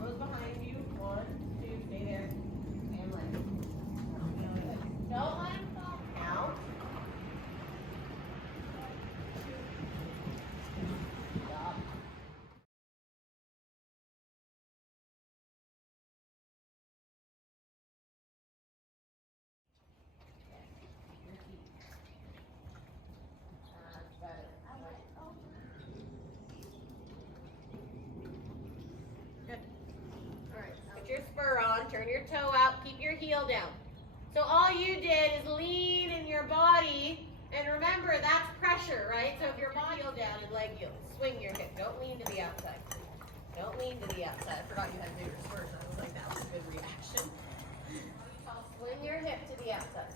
Elbows behind you. 1, 2, stay there. And let him. Don't let him fall. Now. Stop. Your spur on, turn your toe out, keep your heel down. So all you did is lean in your body, and remember that's pressure, right? So if your body heel down and leg heel, swing your hip. Don't lean to the outside. Don't lean to the outside. I forgot you had bigger spurs. I was like, that was a good reaction. Swing your hip to the outside.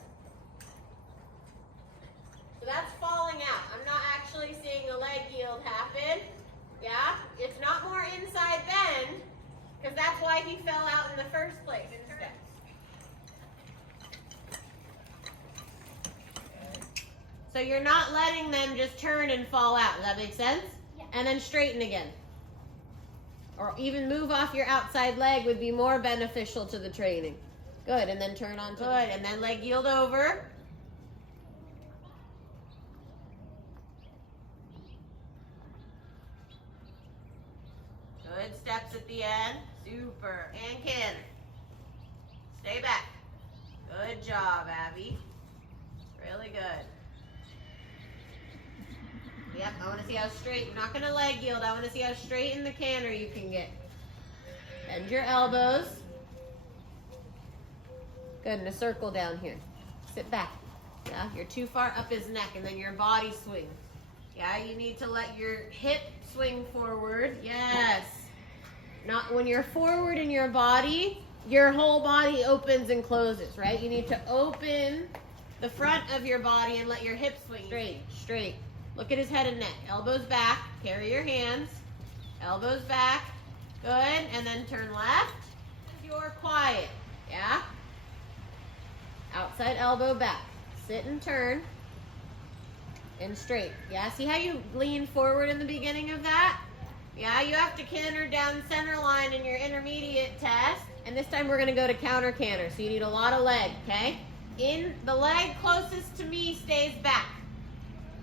So that's falling out. I'm not actually seeing a leg yield happen. Yeah? It's not more inside bend, because that's why he fell out in the first place. So you're not letting them just turn and fall out. Does that make sense? Yeah. And then straighten again. Or even move off your outside leg would be more beneficial to the training. Good, and then turn on to good, and then leg yield over. Good steps at the end. Super. And canter. Stay back. Good job, Abby. Really good. Yep, I want to see how straight. You're not going to leg yield. I want to see how straight in the canter you can get. Bend your elbows. Good, and a circle down here. Sit back. Yeah, you're too far up his neck, and then your body swing. Yeah, you need to let your hip swing forward. Yes. Not when you're forward in your body, your whole body opens and closes, right? You need to open the front of your body and let your hips swing straight, straight. Look at his head and neck. Elbows back. Carry your hands. Elbows back. Good. And then turn left. You're quiet. Yeah? Outside elbow back. Sit and turn. And straight. Yeah? See how you lean forward in the beginning of that? Yeah, you have to canter down center line in your intermediate test. And this time we're going to go to counter canter. So you need a lot of leg, okay? In the leg closest to me stays back.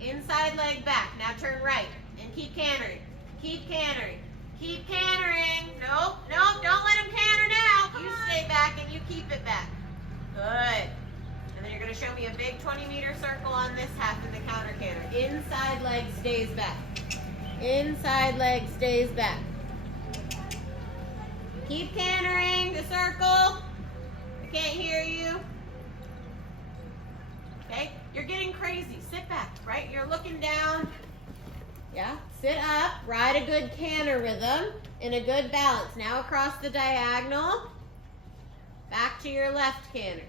Inside leg back. Now turn right. And keep cantering. Keep cantering. Keep cantering. Nope, nope, don't let him canter now. You stay back and you keep it back. Good. And then you're going to show me a big 20-meter circle on this half in the counter canter. Inside leg stays back. Inside leg stays back. Keep cantering the circle. I can't hear you. Okay, you're getting crazy. Sit back, right? You're looking down. Yeah, sit up. Ride a good canter rhythm in a good balance. Now across the diagonal. Back to your left canter.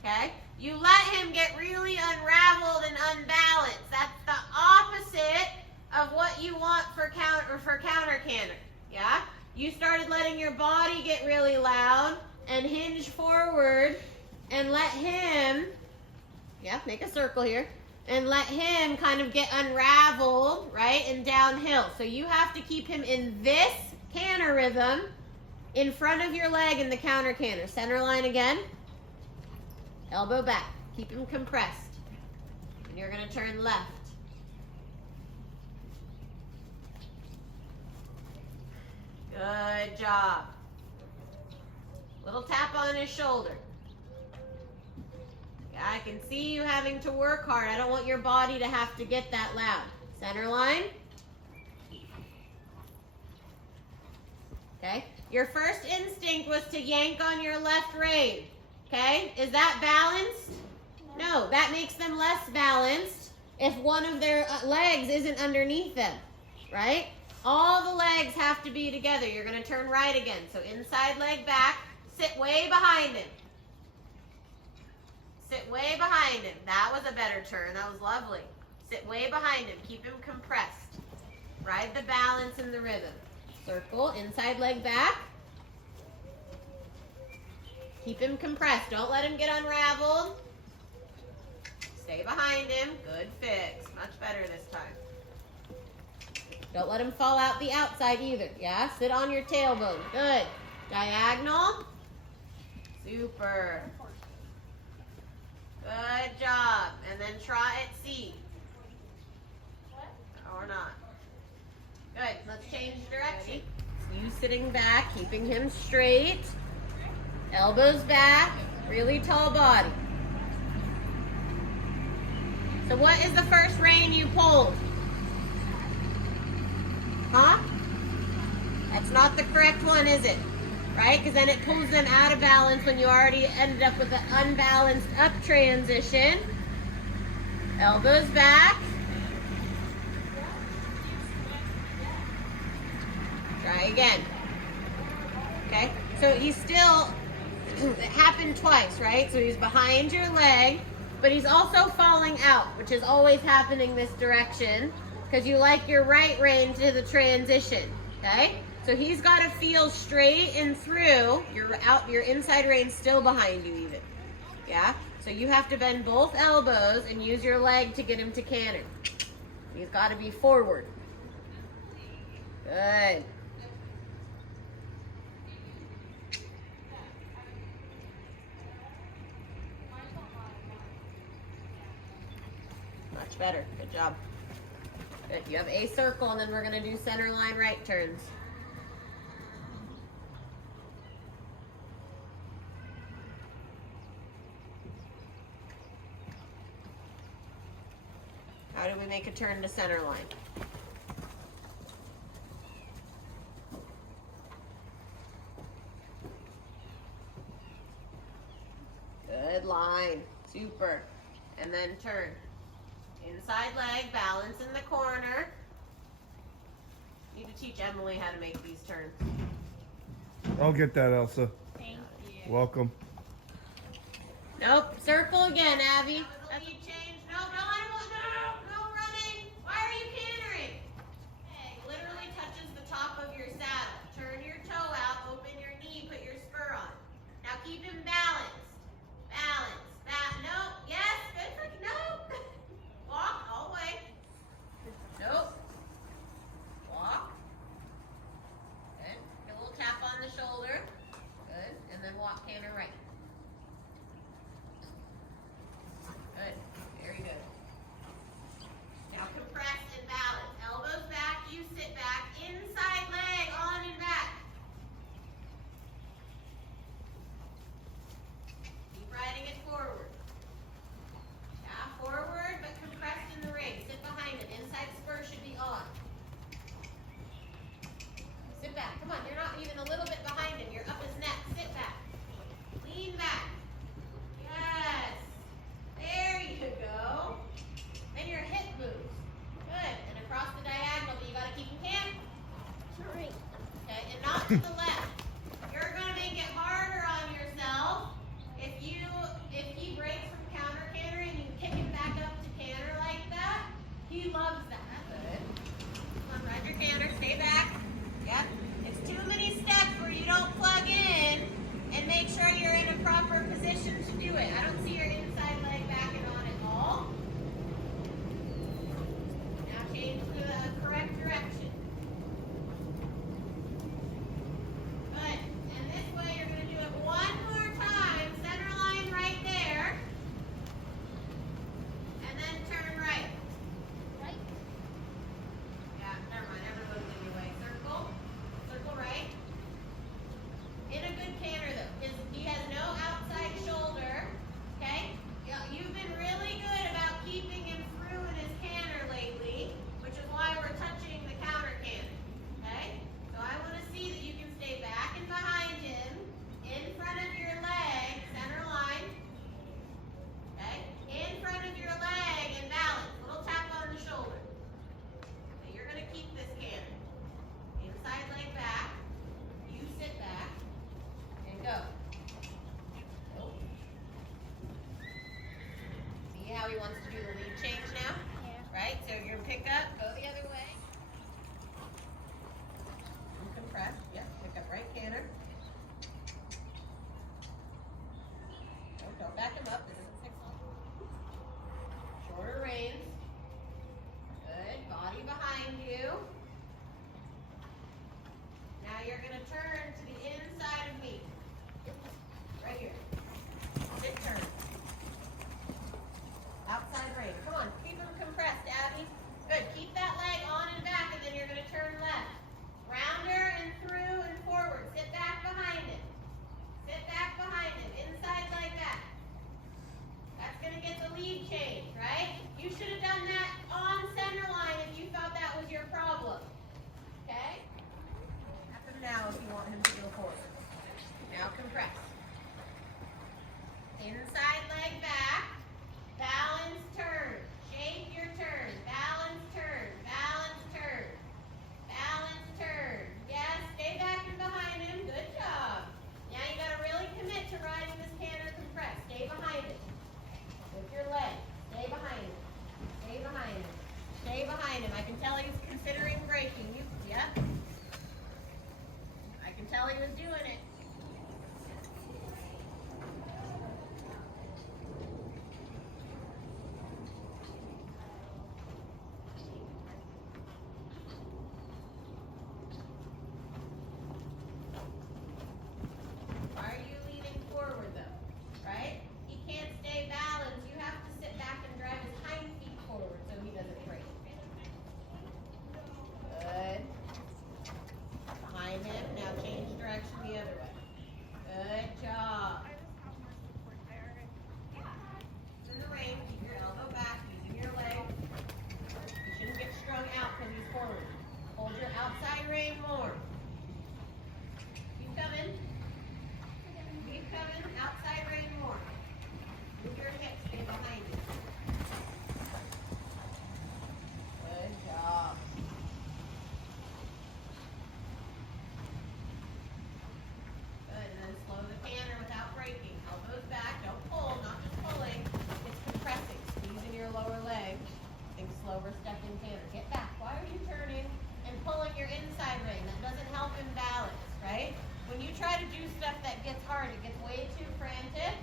Okay? You let him get really unraveled and unbalanced. That's the opposite of what you want for counter canter. Yeah? You started letting your body get really loud and hinge forward and let him, yeah, make a circle here, and let him kind of get unraveled, right, and downhill. So you have to keep him in this canter rhythm in front of your leg in the counter canter. Center line again. Elbow back. Keep him compressed. And you're going to turn left. Good job. Little tap on his shoulder. Yeah, I can see you having to work hard. I don't want your body to have to get that loud. Center line. Okay. Your first instinct was to yank on your left rein. Okay. Is that balanced? No, that makes them less balanced if one of their legs isn't underneath them. Right? All the legs have to be together. You're going to turn right again. So inside leg back. Sit way behind him. Sit way behind him. That was a better turn. That was lovely. Sit way behind him. Keep him compressed. Ride the balance and the rhythm. Circle. Inside leg back. Keep him compressed. Don't let him get unraveled. Stay behind him. Good fix. Much better this time. Don't let him fall out the outside either. Yeah, sit on your tailbone. Good. Diagonal. Super. Good job. And then trot at seat. Or not. Good. Let's change direction. You sitting back, keeping him straight. Elbows back. Really tall body. So what is the first rein you pulled? Huh? That's not the correct one, is it? Right? Because then it pulls them out of balance when you already ended up with an unbalanced up transition. Elbows back. Try again. Okay? So he's still, it happened twice, right? So he's behind your leg, but he's also falling out, which is always happening this direction because you like your right rein to the transition, okay? So he's got to feel straight and through. Your inside rein still behind you even, yeah? So you have to bend both elbows and use your leg to get him to canter. He's got to be forward. Good. Much better. Good job. Good. You have a circle, and then we're going to do center line right turns. How do we make a turn to center line? Good line. Super. And then turn. Inside leg, balance in the corner. Need to teach Emily how to make these turns. I'll get that, Elsa. Thank you. Welcome. Nope. Circle again, Abby. Lead change. No, no running. Why are you cantering? Leg literally touches the top of your saddle. Turn your toe out, open your knee, put your spur on. Now keep him balanced. Balance. Nope. Yes. Good for nope. Walk all the way. Nope. Walk. Good. Get a little tap on the shoulder. Good. And then walk canter right. Good. Very good. Now compress and balance. Elbows back, you sit back. Inside leg on and back. Keep riding it forward. Yeah, forward, but compressed in the ring. Sit behind it. Inside spur should be on. Sit back. Come on, you're not even a little bit behind him. You're up his neck. Sit back. Lean back. Yes. There you go. Then your hip moves. Good. And across the diagonal, but you got to keep him canted. Okay, and not to the left. You're going to make it harder on yourself if he breaks from counter canter and you kick him back up to canter like that. He loves that. Good. Come on, ride your canter. Stay back. Yep. It's too many steps where you don't plug in and make sure you're in a proper position to do it. I don't see your inside leg backing on at all. Now change to the correct direction. Good. And this way you're going to do it one more time. Center line right there. And then turn right. Right? Yeah, never mind. Everyone's in your way. Circle. Circle right. In a good canter though. He has no outside shoulder. Okay? Yeah, you've been really good about keeping him through in his canter lately, which is why we're touching the counter canter. Okay? So I want to see that you can stay back and behind him, in front of your leg, center line. Okay? In front of your leg and balance. Little tap on the shoulder. Okay, you're going to keep this canter. Inside leg back. You sit back. And go. Nope. See how he wants to do the lead change now? Yeah. Right? So you're going to pick up, go the other way. And compress. Yep. Pick up right canter. Don't back him up. This isn't 6 on. Shorter reins. Good. Body behind you. turn to the inside of me. Right here. Sit turn. Outside rein. Come on, keep them compressed, Abby. Good. Keep that leg on and back, and then you're going to turn left. Rounder and through and forward. Sit back behind it. Sit back behind it. Inside like that. That's going to get the lead change, right? You should have done that on center line if you thought that was your problem. Okay? Tap him now if you want him to go forward. Now compress. Inside leg back. Balance turn. Shake your turn. Balance turn. Balance turn. Balance turn. Yes, stay back and behind him. Good job. Now you got to really commit to riding this canter compress. Stay behind it. With your leg. Stay behind him. Stay behind him. Stay behind him. I can tell he's considering braking you. Yep. I can tell he was doing it. Why are you leaning forward though? Right? He can't stay balanced. You have to sit back and drive his hind feet forward so he doesn't break. Good. Behind him. Now change direction the other way. Good job. In the rein, keep your elbow back, using your leg. You shouldn't get strung out because he's forward. Hold your outside rein more. Keep coming. Keep coming. Outside rein more. Move your hips. Stay behind you. Good job. Good. And then slow the canter without braking. Elbows back. Don't pull. Not just pulling. It's compressing. Squeezing your lower leg. Think slower stepping canter. Get back. Why are you turning and pulling your inside rein? That doesn't help him balance, right? When you try to do stuff that gets hard, it gets way too frantic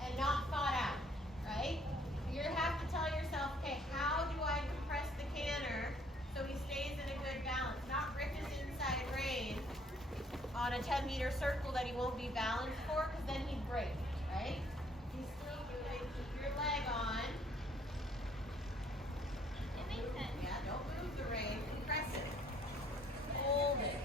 and not thought out, right? You have to tell yourself, okay, how do I compress the canter so he stays in a good balance? Not rip his inside rein on a 10-meter circle that he won't be balanced for, because then he'd break, right? He's still good. Keep your leg on. It makes sense. Yeah, don't move the rein. Compress it. Hold it.